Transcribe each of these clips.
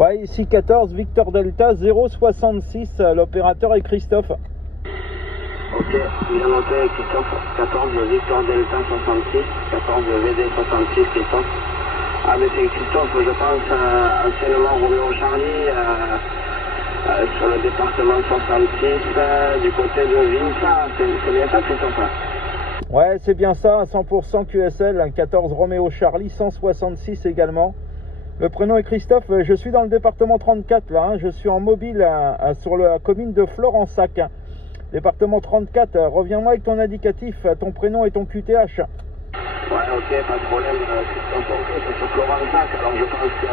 Ouais, ici 14, Victor Delta 066, l'opérateur est Christophe. Ok, bien noté Christophe, 14 Victor Delta 66, 14 VD 66 Christophe. Ah mais c'est Christophe, je pense anciennement Roméo Charlie, sur le département 66, du côté de Vinça, c'est bien ça Christophe? Ouais, c'est bien ça, 100% QSL, 14 Roméo Charlie, 166 également. Le prénom est Christophe, je suis dans le département 34 là, je suis en mobile sur la commune de Florensac. Département 34, reviens-moi avec ton indicatif, ton prénom et ton QTH. Ouais, ok, pas de problème, Christophe, ok, c'est sur Florensac, alors je pense que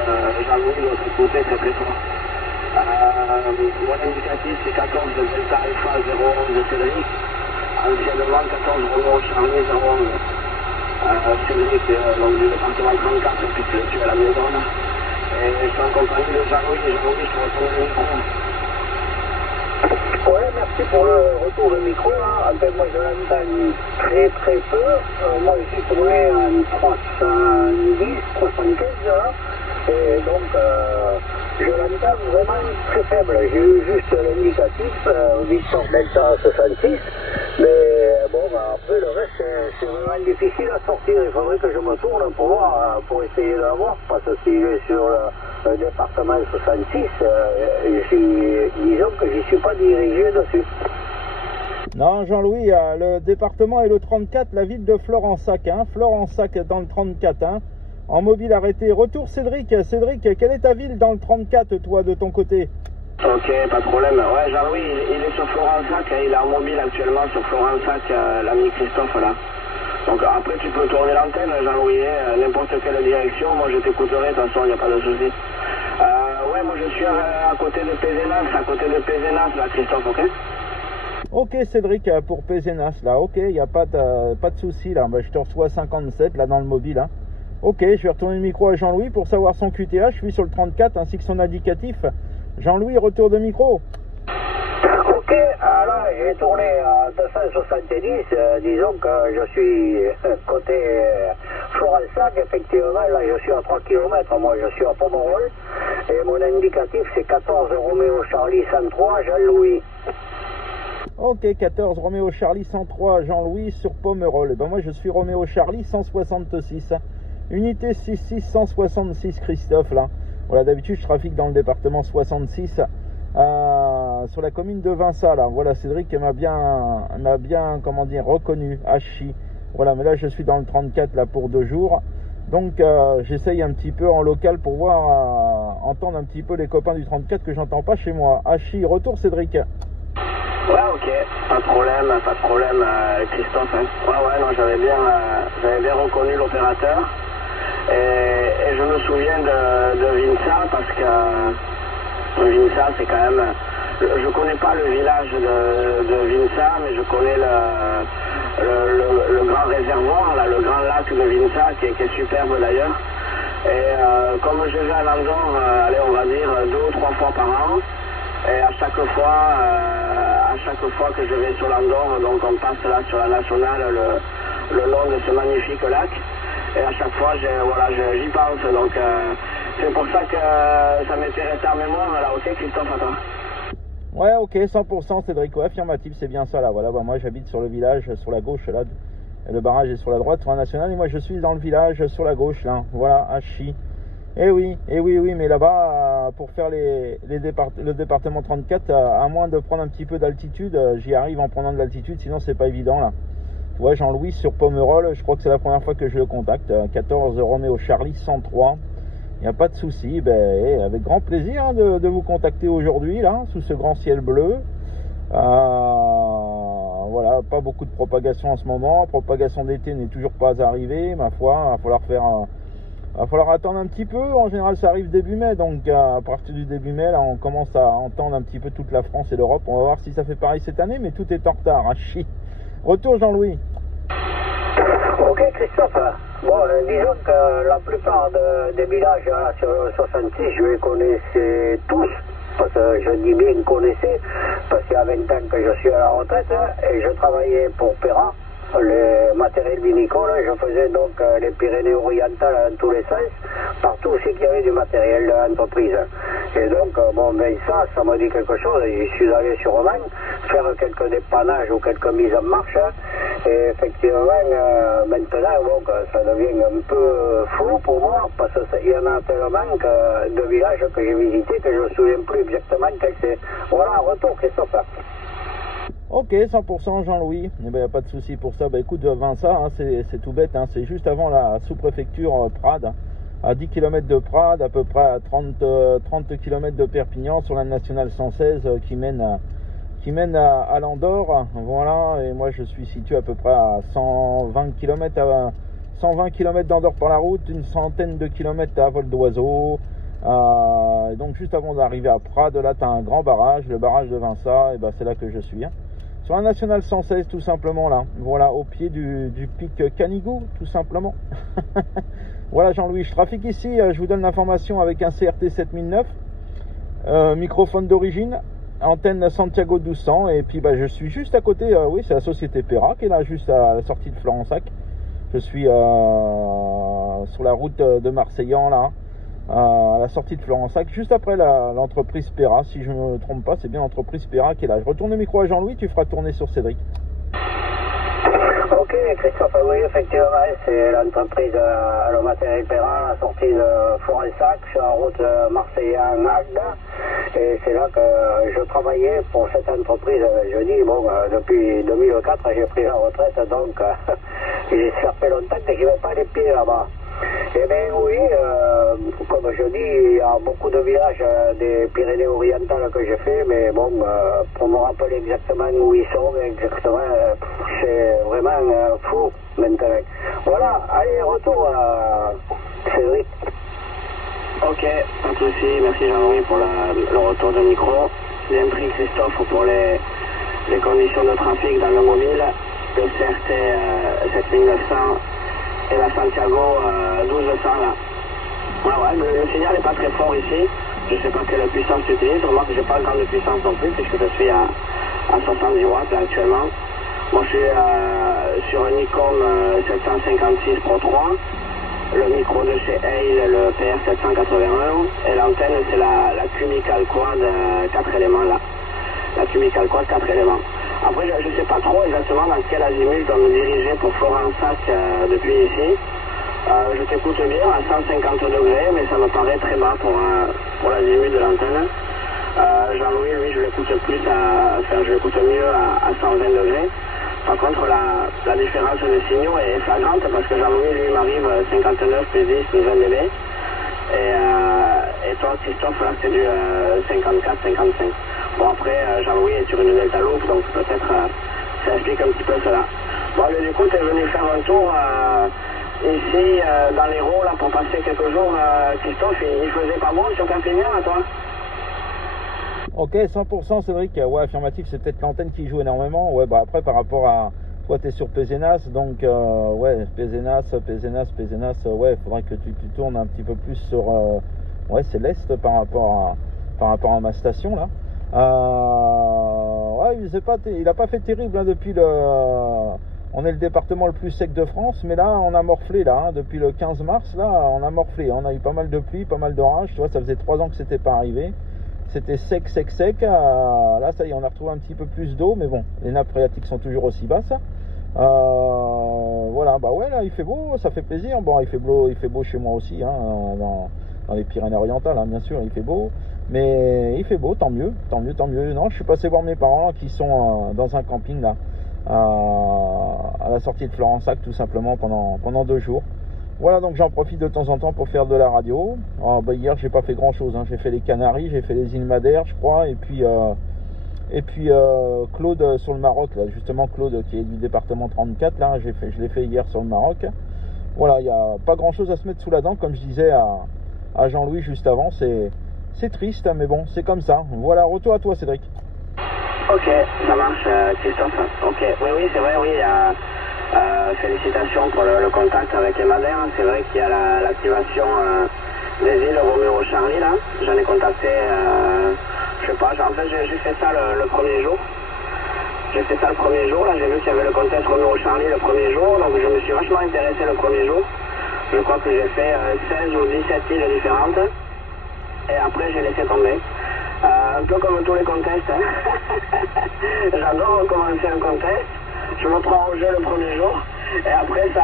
Jean-Louis de l'autre côté c'est très fort. Mon indicatif c'est 14 Delta Alpha 011 Cédric, anciennement 14 Roméo Charlie 011. Cédric, donc du département 34, puisque tu es à la maison là. Et je suis en compagnie de Jean-Louis, je te retourne le micro. Ouais, merci pour le retour de micro là. Enfin, moi je l'entends très peu. Moi je suis tourné en 310, 315 là. Et donc je l'entends vraiment très faible. J'ai eu juste l'indicatif, Victor Delta 66. Mais bon, après le reste c'est vraiment difficile à sortir. Il faudrait que je me tourne pour voir, pour essayer de l'avoir. Parce que s'il est sur le département 66, disons que je ne suis pas dirigé dessus. Non, Jean-Louis, le département est le 34, la ville de Florensac, Florensac dans le 34, en mobile arrêté. Retour Cédric, quelle est ta ville dans le 34, toi, de ton côté? Ok, pas de problème. Ouais, Jean-Louis, il est sur Florensac, il est en mobile actuellement sur Florensac, l'ami Christophe là. Donc après tu peux tourner l'antenne, Jean-Louis, n'importe quelle direction, moi je t'écouterai, de toute façon il n'y a pas de souci. Ouais, moi je suis à côté de Pézenas, là Christophe, ok? Ok Cédric, pour Pézenas là, ok, il n'y a pas de souci là, je te reçois à 57 là dans le mobile. Ok, je vais retourner le micro à Jean-Louis pour savoir son QTH, lui sur le 34 ainsi que son indicatif. Jean-Louis, retour de micro. Ok, alors j'ai tourné à 270, disons que je suis côté Florensac, effectivement, là je suis à 3 km, moi je suis à Pomerol, et mon indicatif c'est 14 Roméo Charlie 103, Jean-Louis. Ok, 14 Roméo Charlie 103, Jean-Louis sur Pomerol. Et ben moi je suis Roméo Charlie 166, unité 66 166 Christophe là. Voilà, d'habitude je trafique dans le département 66 sur la commune de Vinça là. Voilà, Cédric m'a bien comment dire reconnu, Hachi. Voilà, mais là je suis dans le 34 là pour 2 jours. Donc j'essaye un petit peu en local pour voir entendre un petit peu les copains du 34 que j'entends pas chez moi. Hachi, retour Cédric. Ouais, ok, pas de problème, Christophe. Ouais, non, j'avais bien reconnu l'opérateur. Et je me souviens de Vinça parce que Vinça c'est quand même, je connais pas le village de Vinça, mais je connais le grand réservoir, là, le grand lac de Vinça qui est superbe d'ailleurs. Et comme je vais à Landor, allez on va dire 2 ou 3 fois par an, et à chaque fois que je vais sur Landor, donc on passe là sur la nationale le long de ce magnifique lac. Et à chaque fois, j'y pense, donc c'est pour ça que ça m'était resté en mémoire, là, ok Christophe, à toi. Ouais, ok, 100% Cédric, ouais, affirmatif, c'est bien ça, là, voilà, moi j'habite sur le village, sur la gauche, là, le barrage est sur la droite, sur la nationale, et moi je suis dans le village, sur la gauche, là, voilà, Hachi. Eh oui, mais là-bas, pour faire le département 34, à moins de prendre un petit peu d'altitude, j'y arrive en prenant de l'altitude, sinon c'est pas évident, là. Ouais, Jean-Louis sur Pomerol, je crois que c'est la première fois que je le contacte. 14 Roméo Charlie 103. Il n'y a pas de souci. Avec grand plaisir de vous contacter aujourd'hui, là, sous ce grand ciel bleu. Voilà, pas beaucoup de propagation en ce moment. Propagation d'été n'est toujours pas arrivée, ma foi. Il va falloir attendre un petit peu. En général, ça arrive début mai. Donc, à partir du début mai, là, on commence à entendre un petit peu toute la France et l'Europe. On va voir si ça fait pareil cette année, mais tout est en retard. Retour Jean-Louis. Ok Christophe, bon disons que la plupart des villages là, sur le 66, je les connaissais tous, parce que je dis bien connaissais, parce qu'il y a 20 ans que je suis à la retraite, et je travaillais pour Perra, le matériel vinicole, je faisais donc les Pyrénées-Orientales dans tous les sens, partout aussi qu'il y avait du matériel de l'entreprise. Et donc, bon, ben ça m'a dit quelque chose. Je suis allé sur Romain faire quelques dépannages ou quelques mises en marche. Et effectivement, maintenant, bon, ça devient un peu flou pour moi, parce qu'il y en a tellement de villages que j'ai visités que je ne me souviens plus exactement quel c'est. Voilà, retour Christophe. Ok, 100% Jean-Louis, il n'y a pas de souci pour ça. Bah écoute, Vinça, hein, c'est tout bête, hein, c'est juste avant la sous-préfecture Prades, à 10 km de Prades, à peu près à 30 km de Perpignan, sur la nationale 116 qui mène à l'Andorre. Voilà, et moi je suis situé à peu près à 120 km d'Andorre par la route, une centaine de kilomètres à vol d'oiseau. Et donc juste avant d'arriver à Prades, là tu as un grand barrage, le barrage de Vinça, et ben c'est là que je suis. Hein. Sur la nationale 116 tout simplement là, voilà, au pied du pic Canigou tout simplement. Voilà Jean-Louis, je trafique ici, je vous donne l'information avec un CRT 7009, microphone d'origine, antenne Santiago 1200, et puis bah, je suis juste à côté, oui c'est la société Perra qui est là juste à la sortie de Florensac. Je suis sur la route de Marseillan là, à la sortie de Florensac, juste après l'entreprise Perra, si je ne me trompe pas, c'est bien l'entreprise Perra qui est là. Je retourne le micro à Jean-Louis, tu feras tourner sur Cédric. Ok Christophe, oui effectivement, c'est l'entreprise le matériel Perra, la sortie de Florensac, sur la route Marseillan-Agde, et c'est là que je travaillais pour cette entreprise. Je dis, bon, depuis 2004 j'ai pris la retraite, donc ça fait longtemps que je ne mets pas les pieds là-bas. Eh bien oui, comme je dis, il y a beaucoup de villages des Pyrénées-Orientales que j'ai fait, mais bon, pour me rappeler exactement où ils sont, exactement, c'est vraiment fou maintenant. Voilà, allez, retour à Cédric. Ok, pas de souci, merci Jean-Louis pour le retour de micro. J'ai bien pris Christophe pour les conditions de trafic dans le mobile, le CRT 7900 et la Santiago 1200 là. Ouais, le signal n'est pas très fort ici. Je sais pas quelle puissance tu utilises. Remarque que j'ai pas grande puissance non plus puisque je suis à 70 watts là, actuellement. Moi je suis sur un Nikon 756 Pro 3. Le micro de chez Hale, le PR781. Et l'antenne c'est la Cumical Quad 4 éléments là. La Cumical Quad 4 éléments. Après, je ne sais pas trop exactement dans quel azimut je dois me diriger pour Florensac depuis ici. Je t'écoute bien à 150 degrés, mais ça me paraît très bas pour l'azimut de l'antenne. Jean-Louis, lui, je l'écoute mieux à 120 degrés. Par contre, la différence de signaux est flagrante parce que Jean-Louis, lui, m'arrive 59, P10, 20 dB. Et toi, Christophe, là, c'est du 54, 55. Bon, après, Jean-Louis est sur une Delta Loop, donc peut-être ça explique un petit peu cela. Bon, mais du coup, tu es venu faire un tour ici, dans l'Hérault, là, pour passer quelques jours. Christophe, il faisait pas bon sur Perpignan, à toi? Ok, 100% Cédric, ouais, affirmatif, c'est peut-être l'antenne qui joue énormément. Ouais, bah après, par rapport à... Toi, tu es sur Pézenas, donc, ouais, Pézenas, ouais, il faudrait que tu tournes un petit peu plus sur... ouais, c'est l'Est par rapport à ma station, là. Ouais, il n'a pas fait terrible hein, depuis le... On est le département le plus sec de France, mais là, on a morflé, là, hein, depuis le 15 mars, là, on a morflé. On a eu pas mal de pluie, pas mal d'orage, tu vois, ça faisait 3 ans que c'était pas arrivé. C'était sec. Là, ça y est, on a retrouvé un petit peu plus d'eau, mais bon, les nappes phréatiques sont toujours aussi basses. Voilà, bah ouais, là, il fait beau, ça fait plaisir. Bon, il fait beau chez moi aussi, hein, dans les Pyrénées-Orientales, hein, bien sûr, il fait beau. Mais il fait beau, tant mieux. Non, je suis passé voir mes parents là, qui sont dans un camping là, à la sortie de Florensac, tout simplement, pendant 2 jours. Voilà, donc j'en profite de temps en temps pour faire de la radio. Bah, hier, j'ai pas fait grand chose, hein. J'ai fait les Canaries, j'ai fait les îles Madère, je crois, et puis Claude sur le Maroc, là, justement, Claude qui est du département 34, là, je l'ai fait hier sur le Maroc. Voilà, il n'y a pas grand chose à se mettre sous la dent, comme je disais à Jean-Louis juste avant, c'est triste, mais bon, c'est comme ça. Voilà, retour à toi, Cédric. Ok, ça marche, Christophe. Ok, oui, c'est vrai, oui, il y a... félicitations pour le contact avec les Madères. C'est vrai qu'il y a l'activation des îles Roméo Charlie là. J'en ai contacté, je sais pas, en fait j'ai juste fait ça le premier jour. J'ai fait ça le premier jour, là j'ai vu qu'il y avait le contest Romeo Charlie le premier jour, donc je me suis vachement intéressé le premier jour. Je crois que j'ai fait 16 ou 17 îles différentes. Et après j'ai laissé tomber. Un peu comme tous les contests. Hein. J'adore recommencer un contest. Je me prends au jeu le premier jour. Et après ça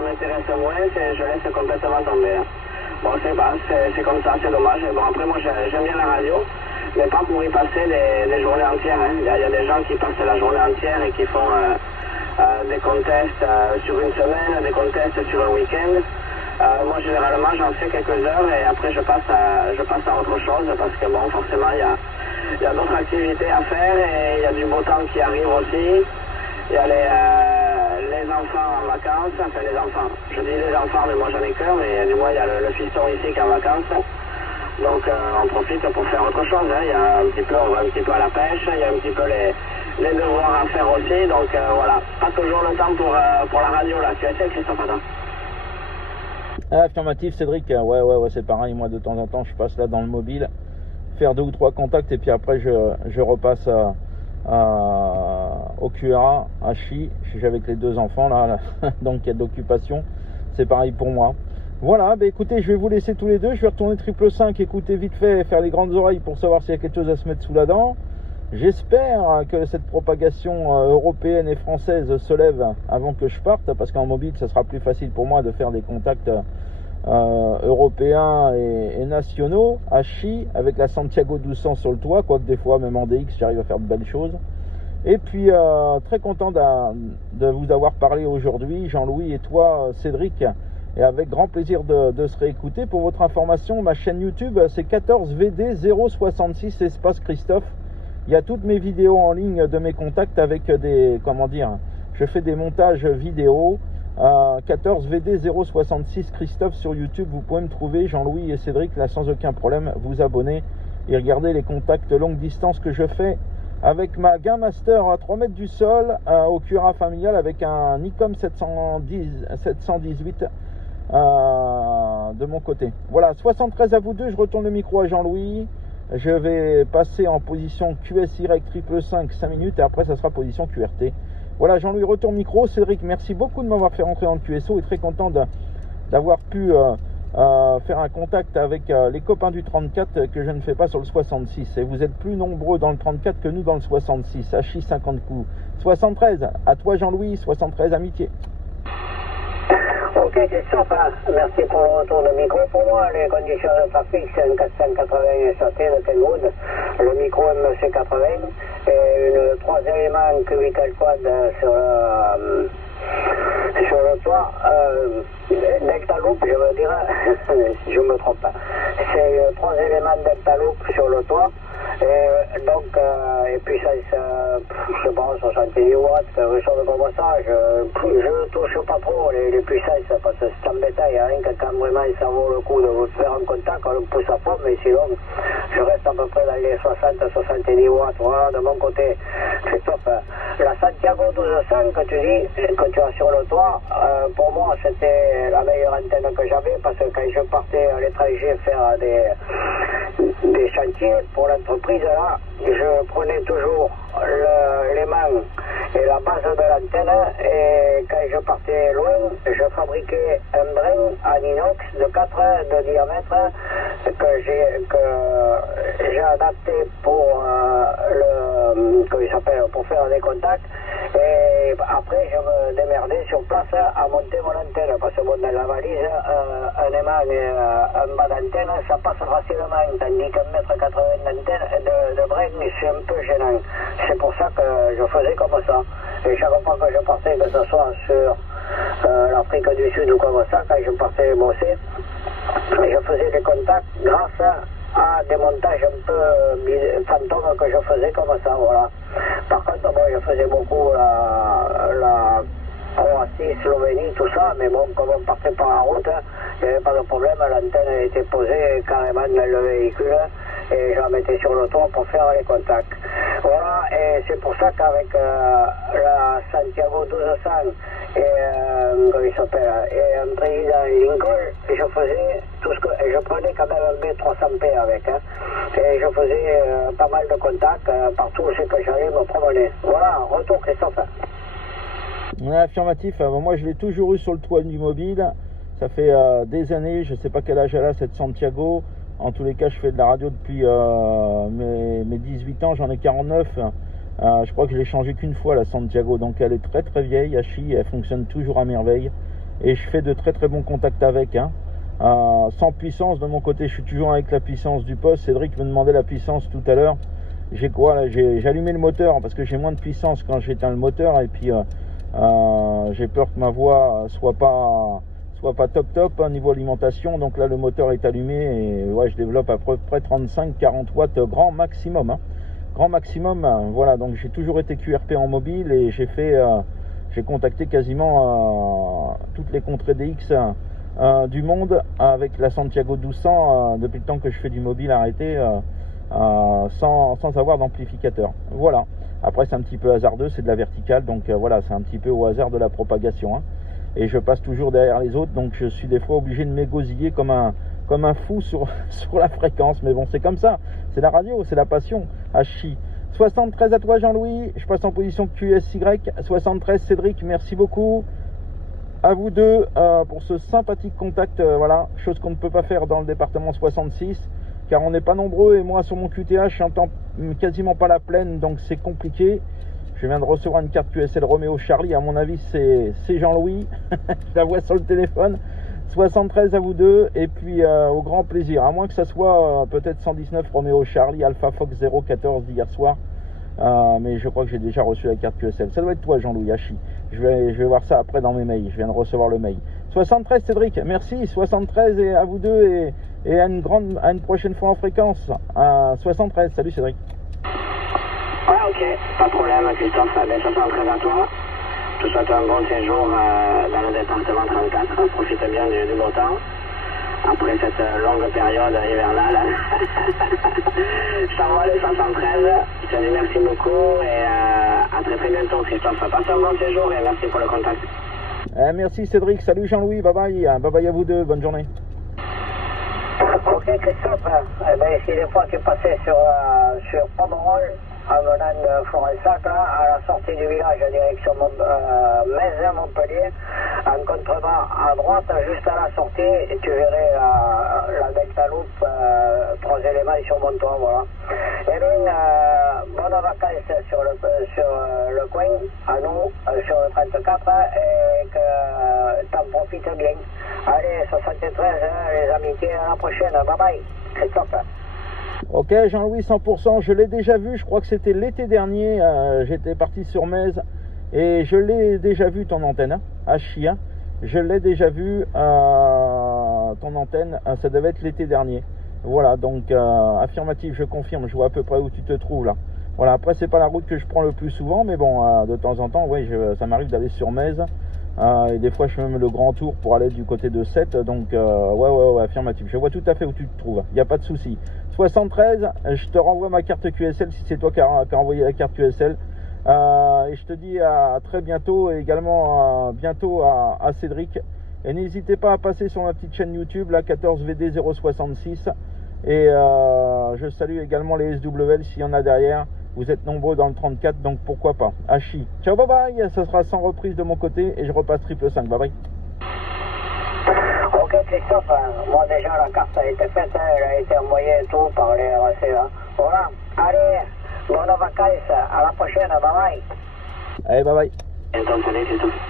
m'intéresse moins. Je laisse complètement tomber. Hein. Bon, c'est comme ça, c'est dommage. Bon, après moi j'aime bien la radio. Mais pas pour y passer des journées entières. Hein. Il y a des gens qui passent la journée entière et qui font des contests sur une semaine, des contests sur un week-end. Moi généralement j'en fais quelques heures et après je passe à autre chose parce que bon forcément il y a d'autres activités à faire et il y a du beau temps qui arrive aussi. Il y a les enfants en vacances, enfin les enfants, je dis les enfants mais moi j'en ai qu'un, mais du moins il y a le fiston ici qui est en vacances. Donc on profite pour faire autre chose, hein. Il y a on va un petit peu à la pêche, il y a un petit peu les devoirs à faire aussi, donc voilà, pas toujours le temps pour la radio là. Tu essaies Christophe Adam? Affirmatif Cédric, ouais c'est pareil, moi de temps en temps je passe là dans le mobile, faire 2 ou 3 contacts et puis après je repasse au QRA, à Chi, je suis avec les 2 enfants là donc il y a de l'occupation, c'est pareil pour moi. Voilà, bah écoutez, je vais vous laisser tous les deux, je vais retourner 555, écouter vite fait, faire les grandes oreilles pour savoir s'il y a quelque chose à se mettre sous la dent. J'espère que cette propagation européenne et française se lève avant que je parte, parce qu'en mobile, ça sera plus facile pour moi de faire des contacts européens et nationaux, à Chi, avec la Santiago 1200 sur le toit, quoique des fois, même en DX, j'arrive à faire de belles choses. Et puis, très content de vous avoir parlé aujourd'hui, Jean-Louis et toi, Cédric, et avec grand plaisir de se réécouter. Pour votre information, ma chaîne YouTube, c'est 14VD066 espace Christophe. Il y a toutes mes vidéos en ligne de mes contacts avec je fais des montages vidéo. 14VD066 Christophe sur YouTube, vous pouvez me trouver, Jean-Louis et Cédric, là sans aucun problème, vous abonner et regarder les contacts longue distance que je fais avec ma Gain Master à 3 mètres du sol au QRA familial avec un Nikon 718 de mon côté. Voilà, 73 à vous deux, je retourne le micro à Jean-Louis. Je vais passer en position QSY 555 5 minutes et après ça sera position QRT. Voilà, Jean-Louis, retourne micro. Cédric, merci beaucoup de m'avoir fait rentrer dans le QSO et très content d'avoir pu faire un contact avec les copains du 34 que je ne fais pas sur le 66. Et vous êtes plus nombreux dans le 34 que nous dans le 66. Hachi 50 coups. 73, à toi Jean-Louis, 73, amitié. Ok, Christophe, merci pour le retour de micro. Pour moi, les conditions de trafic, c'est un 480 SAT de Kenwood, le micro MC80 et 3 éléments cubical quad sur le toit. Delta Loop, je veux dire, si je ne me trompe pas. C'est 3 éléments Delta Loop sur le toit. Et donc, et puissance, je sais pas, 70 watts, quelque chose comme ça, je touche pas trop les puissances, parce que c'est embêtant, il n'y a rien que quand vraiment ça vaut le coup de vous faire un contact, on le pousse à fond, mais sinon, je reste à peu près dans les 60-70 watts, voilà, de mon côté, c'est top. La Santiago 1200 que tu dis, que tu as sur le toit, pour moi, c'était la meilleure antenne que j'avais, parce que quand je partais à l'étranger faire des chantiers pour l'entreprise, là, je prenais toujours l'aimant et la base de l'antenne, et quand je partais loin, je fabriquais un brin en inox de 4 de diamètre que j'ai adapté pour pour faire des contacts, et après je me démerdais sur place à monter mon antenne, parce que bon, dans la valise, un aimant et un bas d'antenne, ça passe facilement, tandis qu'un mètre 80 d'antenne, de brin, c'est un peu gênant. C'est pour ça que je faisais comme ça. Et chaque fois que je partais, que ce soit sur l'Afrique du Sud ou comme ça, quand je partais bosser, je faisais des contacts grâce à des montages un peu fantômes que je faisais comme ça, voilà. Par contre, bon, je faisais beaucoup la Croatie, Slovénie, tout ça, mais bon, comme on partait par la route, il n'y avait pas de problème, l'antenne était posée carrément dans le véhicule et je la mettais sur le toit pour faire les contacts. Voilà, et c'est pour ça qu'avec la Santiago 1200 comment il s'appelle, et un président Lincoln, et je faisais tout ce que, et je prenais quand même un B300P avec, hein, et je faisais pas mal de contacts partout où c'est que j'allais me promener. Voilà, retour Christophe. Ouais, affirmatif, moi je l'ai toujours eu sur le toit du mobile, ça fait des années, je sais pas quel âge elle a cette Santiago, en tous les cas je fais de la radio depuis mes 18 ans, j'en ai 49, je crois que je l'ai changé qu'une fois la Santiago, donc elle est très très vieille, Hachi, elle fonctionne toujours à merveille, et je fais de très très bons contacts avec, hein. Sans puissance de mon côté, je suis toujours avec la puissance du poste. Cédric me demandait la puissance tout à l'heure, j'ai quoi là, j'ai allumé le moteur parce que j'ai moins de puissance quand j'éteins le moteur, et puis j'ai peur que ma voix soit pas top niveau alimentation, donc là le moteur est allumé et ouais, je développe à peu près 35-40 watts grand maximum, hein. Grand maximum, voilà, donc j'ai toujours été QRP en mobile et j'ai contacté quasiment toutes les contrées DX du monde avec la Santiago 1200 depuis le temps que je fais du mobile arrêté, sans avoir d'amplificateur. Voilà. Après c'est un petit peu hasardeux, c'est de la verticale, donc voilà, c'est un petit peu au hasard de la propagation, hein. Et je passe toujours derrière les autres, donc je suis des fois obligé de m'égosiller comme un fou sur la fréquence, mais bon, c'est comme ça, c'est la radio, c'est la passion. Hachi. 73 à toi Jean-Louis, je passe en position QSY. 73 Cédric, merci beaucoup à vous deux pour ce sympathique contact, voilà, chose qu'on ne peut pas faire dans le département 66 car on n'est pas nombreux, et moi sur mon QTH j'entends quasiment pas la plaine, donc c'est compliqué. Je viens de recevoir une carte QSL Roméo Charlie, à mon avis c'est Jean-Louis, je la vois sur le téléphone. 73 à vous deux, et puis au grand plaisir, à moins que ça soit peut-être 119 Roméo Charlie Alpha Fox 014 d'hier soir, mais je crois que j'ai déjà reçu la carte QSL. Ça doit être toi Jean-Louis Hachi, je vais voir ça après dans mes mails, je viens de recevoir le mail. 73 Cédric, merci, 73 et à vous deux, et à une prochaine fois en fréquence. 73, salut Cédric. Ouais, ok, pas de problème Christophe, ben, 73 à toi. Je te souhaite un bon séjour dans le département 34, profite bien du beau temps, après cette longue période hivernale. Je t'envoie les 73, je te dis merci beaucoup, et à très très bientôt Christophe. Passe un bon séjour et merci pour le contact. Merci Cédric, salut Jean-Louis, bye bye à vous deux, bonne journée. Ok Christophe, eh ben, si des fois tu passais sur Pomerol, en venant de Florensac, à la sortie du village en direction Metz-Montpellier, en contrebas à droite, juste à la sortie, tu verrais la Delta Loop, 3 éléments sur mon toit, voilà. Et bien, bonnes vacances sur le coin, à nous, sur le 34, et que t'en profites bien. Allez, 73, les amitiés, à la prochaine, bye bye, Christophe. Ok Jean-Louis, 100%, je l'ai déjà vu, je crois que c'était l'été dernier, j'étais parti sur Metz et je l'ai déjà vu ton antenne, hein, à Chien, je l'ai déjà vu ton antenne, ça devait être l'été dernier. Voilà, donc affirmatif, je confirme, je vois à peu près où tu te trouves là. Voilà, après c'est pas la route que je prends le plus souvent, mais bon, de temps en temps, oui, ça m'arrive d'aller sur Metz. Et des fois je fais même le grand tour pour aller du côté de 7, donc ouais, affirmatif, je vois tout à fait où tu te trouves, il n'y a pas de souci. 73, je te renvoie ma carte QSL si c'est toi qui as envoyé la carte QSL, et je te dis à très bientôt, et également bientôt à Cédric, et n'hésitez pas à passer sur ma petite chaîne YouTube, la 14VD066, et je salue également les SWL s'il y en a derrière. Vous êtes nombreux dans le 34, donc pourquoi pas. Hachi. Ciao, bye bye. Ça sera sans reprise de mon côté et je repasse 555. Bye bye. Ok Christophe, moi déjà la carte a été faite, elle a été envoyée et tout par les RAC là. Voilà. Allez, bonnes vacances. À la prochaine. Bye bye. Allez, bye bye. Bientôt, salut Christophe.